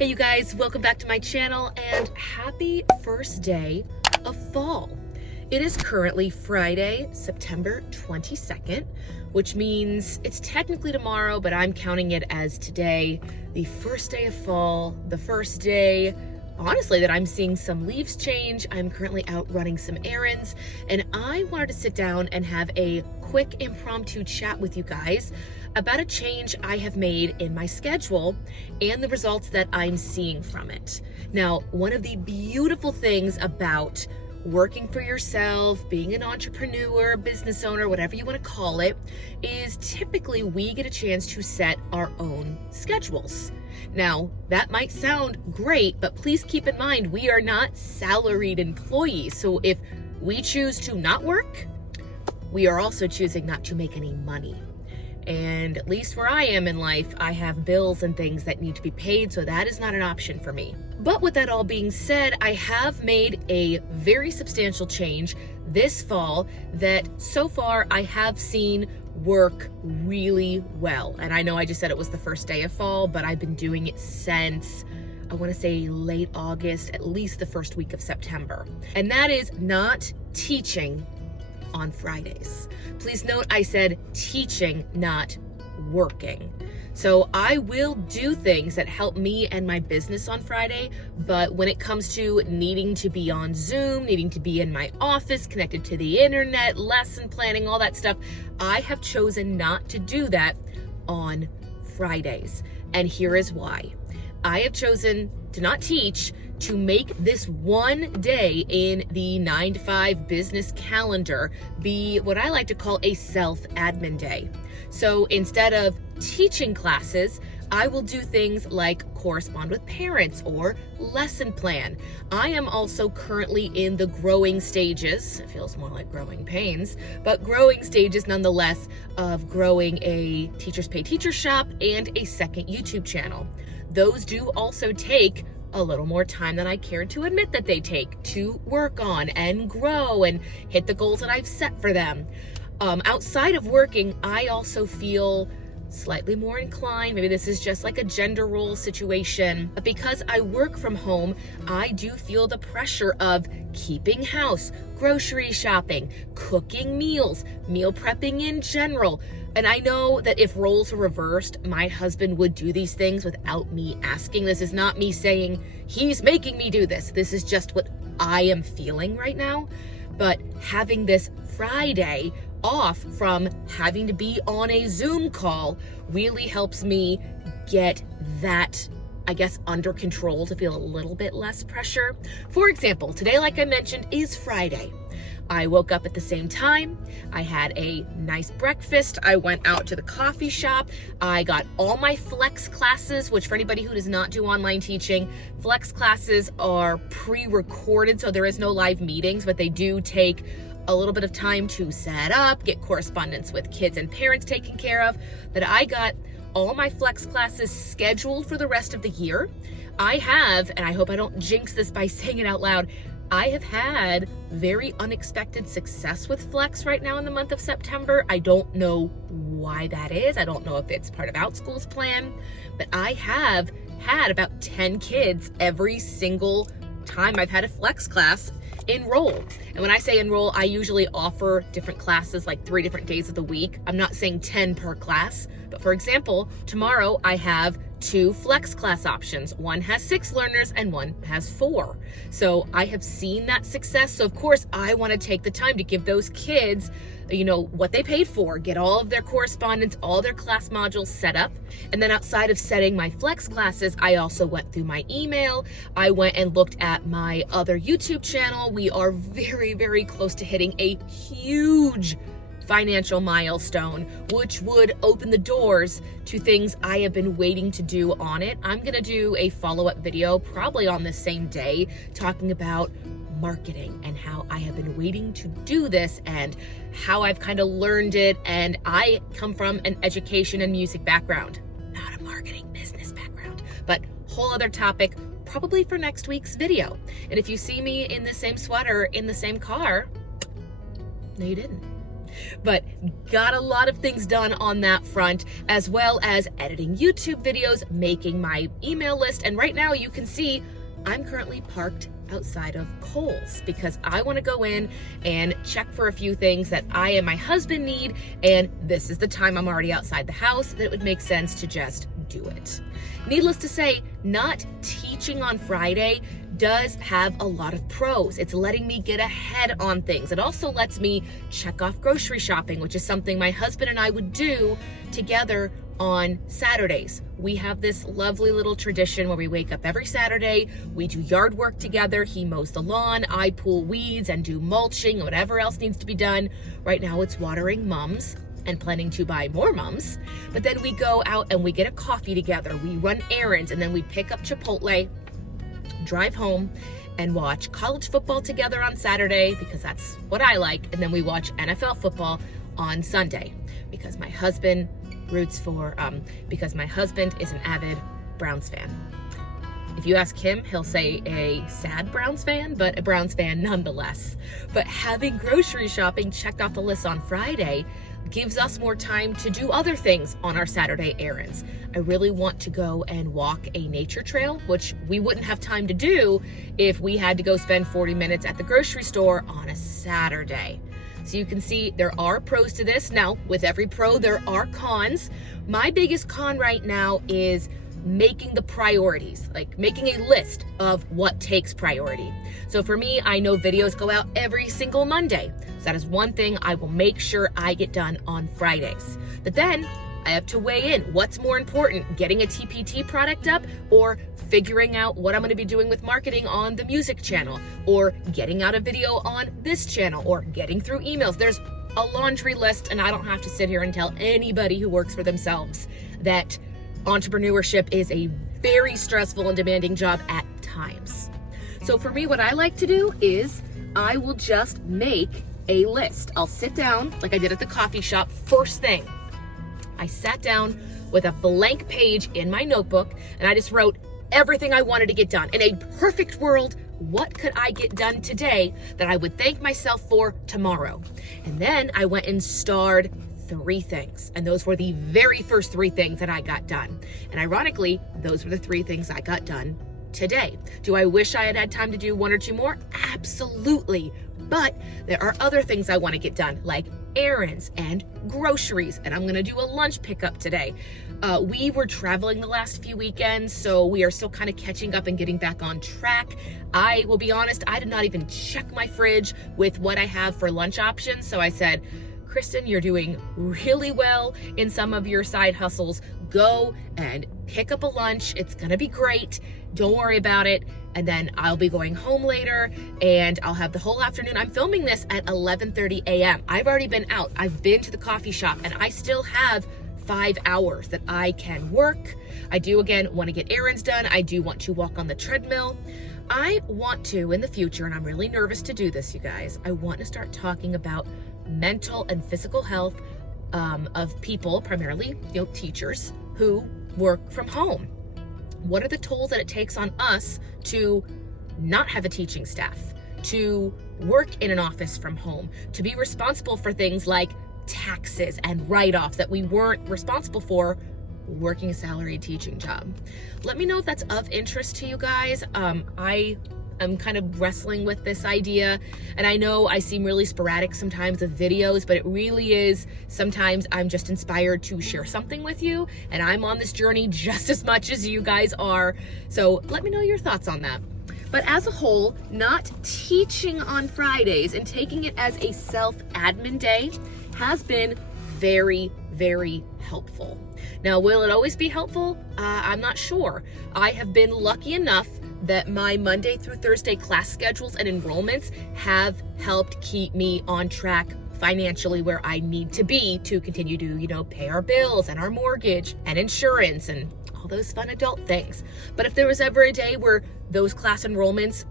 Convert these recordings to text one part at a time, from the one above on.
Hey you guys, welcome back to my channel and happy first day of fall. It is currently Friday, September 22nd, which means it's technically tomorrow, but I'm counting it as today, the first day of fall, the first day, honestly, that I'm seeing some leaves change. I'm currently out running some errands, and I wanted to sit down and have a quick impromptu chat with you guys about a change I have made in my schedule and the results that I'm seeing from it. Now, one of the beautiful things about working for yourself, being an entrepreneur, business owner, whatever you want to call it, is typically we get a chance to set our own schedules. Now, that might sound great, but please keep in mind, we are not salaried employees. So if we choose to not work, we are also choosing not to make any money. And at least where I am in life, I have bills and things that need to be paid, so that is not an option for me. But with that all being said, I have made a very substantial change this fall that so far I have seen work really well. And I know I just said it was the first day of fall, but I've been doing it since, I want to say late August, at least the first week of September. And that is not teaching on Fridays. Please note I said teaching, not working. So I will do things that help me and my business on Friday, but when it comes to needing to be on Zoom, needing to be in my office, connected to the internet, lesson planning, all that stuff, I have chosen not to do that on Fridays. And here is why. I have chosen to not teach, to make this one day in the 9-to-5 business calendar be what I like to call a self-admin day. So instead of teaching classes, I will do things like correspond with parents or lesson plan. I am also currently in the growing stages, it feels more like growing pains, but growing stages nonetheless, of growing a Teachers Pay Teacher shop and a second YouTube channel. Those do also take a little more time than I care to admit that they take to work on and grow and hit the goals that I've set for them. Outside of working, I also feel slightly more inclined, maybe this is just like a gender role situation, but because I work from home, I do feel the pressure of keeping house, grocery shopping, cooking meals, meal prepping in general. And I know that if roles were reversed, my husband would do these things without me asking. This is not me saying he's making me do this. This is just what I am feeling right now. But having this Friday off from having to be on a Zoom call really helps me get that, I guess, under control, to feel a little bit less pressure. For example, today, like I mentioned, is Friday. I woke up at the same time. I had a nice breakfast. I went out to the coffee shop. I got all my flex classes, which for anybody who does not do online teaching, flex classes are pre-recorded, so there is no live meetings, but they do take a little bit of time to set up, get correspondence with kids and parents taken care of. But I got all my flex classes scheduled for the rest of the year. I have, and I hope I don't jinx this by saying it out loud, I have had very unexpected success with Flex right now in the month of September. I don't know why that is. I don't know if it's part of OutSchool's plan, but I have had about 10 kids every single time I've had a Flex class enroll. And when I say enroll, I usually offer different classes, like 3 different days of the week. I'm not saying 10 per class, but for example, tomorrow I have 2 flex class options. One has 6 learners and one has 4. So I have seen that success. So of course I want to take the time to give those kids, you know, what they paid for, get all of their correspondence, all their class modules set up. And then outside of setting my flex classes, I also went through my email. I went and looked at my other YouTube channel. We are very, very close to hitting a huge financial milestone, which would open the doors to things I have been waiting to do on it. I'm gonna do a follow-up video probably on the same day talking about marketing and how I have been waiting to do this and how I've kind of learned it. And I come from an education and music background, not a marketing business background, but whole other topic probably for next week's video. And if you see me in the same sweater in the same car, no, you didn't. But got a lot of things done on that front, as well as editing YouTube videos, making my email list. And right now you can see I'm currently parked outside of Kohl's because I want to go in and check for a few things that I and my husband need, and this is the time I'm already outside the house that it would make sense to just do it. Needless to say, not teaching on Friday does have a lot of pros. It's letting me get ahead on things. It also lets me check off grocery shopping, which is something my husband and I would do together on Saturdays. We have this lovely little tradition where we wake up every Saturday, we do yard work together. He mows the lawn, I pull weeds and do mulching and whatever else needs to be done. Right now it's watering mums and planning to buy more mums. But then we go out and we get a coffee together, we run errands, and then we pick up Chipotle, drive home, and watch college football together on Saturday because that's what I like. And then we watch NFL football on Sunday because my husband because my husband is an avid Browns fan. If you ask him, he'll say a sad Browns fan, but a Browns fan nonetheless. But having grocery shopping checked off the list on Friday gives us more time to do other things on our Saturday errands. I really want to go and walk a nature trail, which we wouldn't have time to do if we had to go spend 40 minutes at the grocery store on a Saturday. So you can see there are pros to this. Now, with every pro, there are cons. My biggest con right now is making the priorities, like making a list of what takes priority. So for me, I know videos go out every single Monday. So that is one thing I will make sure I get done on Fridays. But then I have to weigh in what's more important, getting a TPT product up or figuring out what I'm going to be doing with marketing on the music channel, or getting out a video on this channel, or getting through emails. There's a laundry list, and I don't have to sit here and tell anybody who works for themselves that entrepreneurship is a very stressful and demanding job at times. So for me, what I like to do is I will just make a list. I'll sit down like I did at the coffee shop. First thing, I sat down with a blank page in my notebook and I just wrote everything I wanted to get done. In a perfect world, what could I get done today that I would thank myself for tomorrow? And then I went and starred 3 things. And those were the very first 3 things that I got done. And ironically, those were the 3 things I got done today. Do I wish I had had time to do 1 or 2 more? Absolutely. But there are other things I want to get done, like errands and groceries. And I'm going to do a lunch pickup today. We were traveling the last few weekends, so we are still kind of catching up and getting back on track. I will be honest, I did not even check my fridge with what I have for lunch options. So I said, Kristen, you're doing really well in some of your side hustles. Go and pick up a lunch. It's gonna be great. Don't worry about it. And then I'll be going home later and I'll have the whole afternoon. I'm filming this at 11:30 a.m. I've already been out. I've been to the coffee shop and I still have 5 hours that I can work. I do, again, want to get errands done. I do want to walk on the treadmill. I want to, in the future, and I'm really nervous to do this, you guys, I want to start talking about mental and physical health of people, primarily, teachers who work from home. What are the tolls that it takes on us to not have a teaching staff, to work in an office from home, to be responsible for things like taxes and write-offs that we weren't responsible for working a salaried teaching job? Let me know if that's of interest to you guys. I'm kind of wrestling with this idea, and I know I seem really sporadic sometimes with videos, but it really is, sometimes I'm just inspired to share something with you, and I'm on this journey just as much as you guys are. So let me know your thoughts on that. But as a whole, not teaching on Fridays and taking it as a self-admin day has been very, very helpful. Now, will it always be helpful? I'm not sure. I have been lucky enough that my Monday through Thursday class schedules and enrollments have helped keep me on track financially where I need to be to continue to, pay our bills and our mortgage and insurance and all those fun adult things. But if there was ever a day where those class enrollments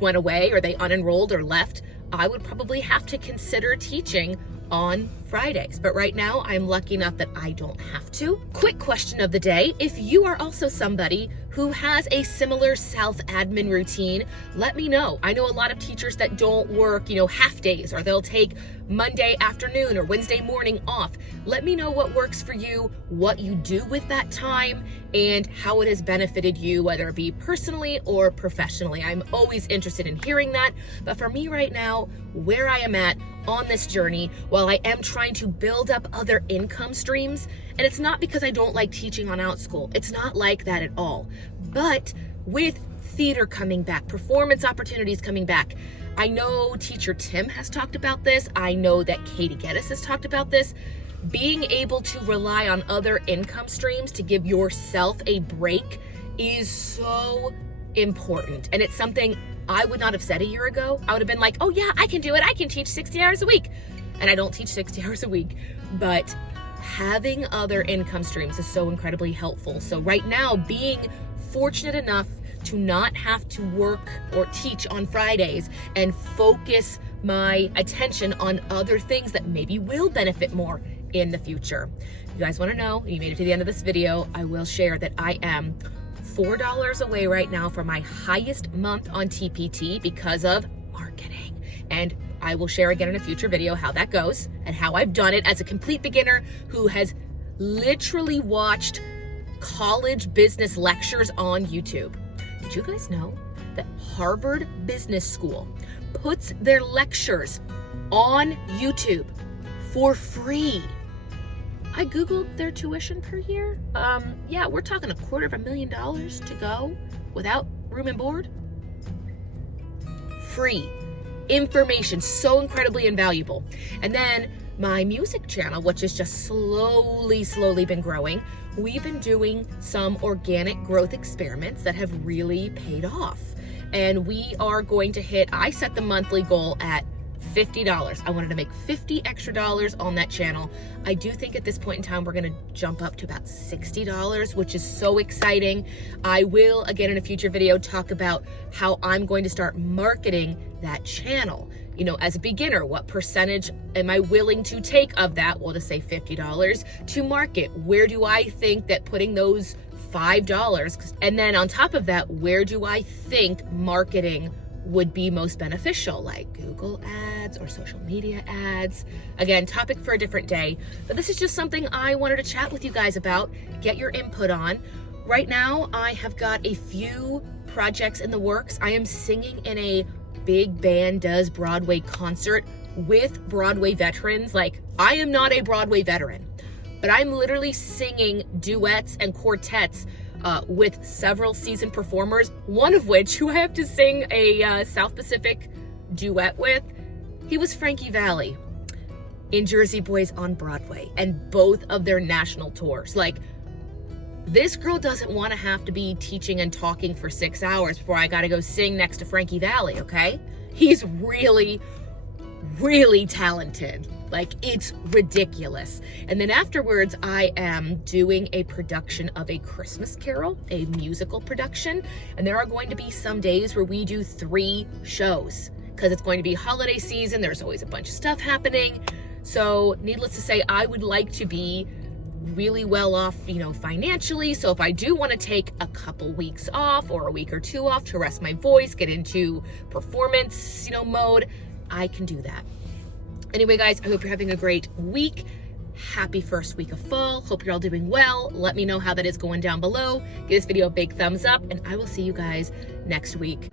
went away or they unenrolled or left, I would probably have to consider teaching on Fridays. But right now, I'm lucky enough that I don't have to. Quick question of the day. If you are also somebody who has a similar self-admin routine, let me know. I know a lot of teachers that don't work, half days, or they'll take Monday afternoon or Wednesday morning off. Let me know what works for you, what you do with that time, and how it has benefited you, whether it be personally or professionally. I'm always interested in hearing that. But for me right now, where I am at on this journey, while I am trying to build up other income streams, and it's not because I don't like teaching on OutSchool. It's not like that at all. But with theater coming back, performance opportunities coming back, I know teacher Tim has talked about this. I know that Katie Geddes has talked about this. Being able to rely on other income streams to give yourself a break is so important. And it's something I would not have said a year ago. I would have been like, oh yeah, I can do it. I can teach 60 hours a week. And I don't teach 60 hours a week, but having other income streams is so incredibly helpful. So right now, being fortunate enough to not have to work or teach on Fridays and focus my attention on other things that maybe will benefit more in the future. You guys want to know, you made it to the end of this video, I will share that I am $4 away right now for my highest month on TPT because of marketing. And I will share again in a future video how that goes and how I've done it as a complete beginner who has literally watched college business lectures on YouTube. Did you guys know that Harvard Business School puts their lectures on YouTube for free? I Googled their tuition per year. Yeah, we're talking $250,000 to go without room and board. Free information, so incredibly invaluable. And then my music channel, which has just slowly been growing, we've been doing some organic growth experiments that have really paid off. And we are going to hit, I set the monthly goal at $50. I wanted to make $50 extra on that channel. I do think at this point in time, we're gonna jump up to about $60, which is so exciting. I will, again, in a future video, talk about how I'm going to start marketing that channel. As a beginner, what percentage am I willing to take of that? We'll just say $50 to market. Where do I think that putting those $5, and then on top of that, where do I think marketing would be most beneficial, like Google ads or social media ads? Again, topic for a different day, but this is just something I wanted to chat with you guys about, get your input on. Right now, I have got a few projects in the works. I am singing in a big band does Broadway concert with Broadway veterans. Like, I am not a Broadway veteran, but I'm literally singing duets and quartets with several seasoned performers, one of which, who I have to sing a South Pacific duet with, he was Frankie Valli in Jersey Boys on Broadway and both of their national tours. Like, this girl doesn't want to have to be teaching and talking for 6 hours before I got to go sing next to Frankie Valli, okay? He's really talented. Like, it's ridiculous. And then afterwards, I am doing a production of A Christmas Carol, a musical production. And there are going to be some days where we do 3 shows because it's going to be holiday season. There's always a bunch of stuff happening. So needless to say, I would like to be really well off, financially. So if I do want to take a couple weeks off or a week or 2 off to rest my voice, get into performance, mode, I can do that. Anyway, guys, I hope you're having a great week. Happy first week of fall. Hope you're all doing well. Let me know how that is going down below. Give this video a big thumbs up, and I will see you guys next week.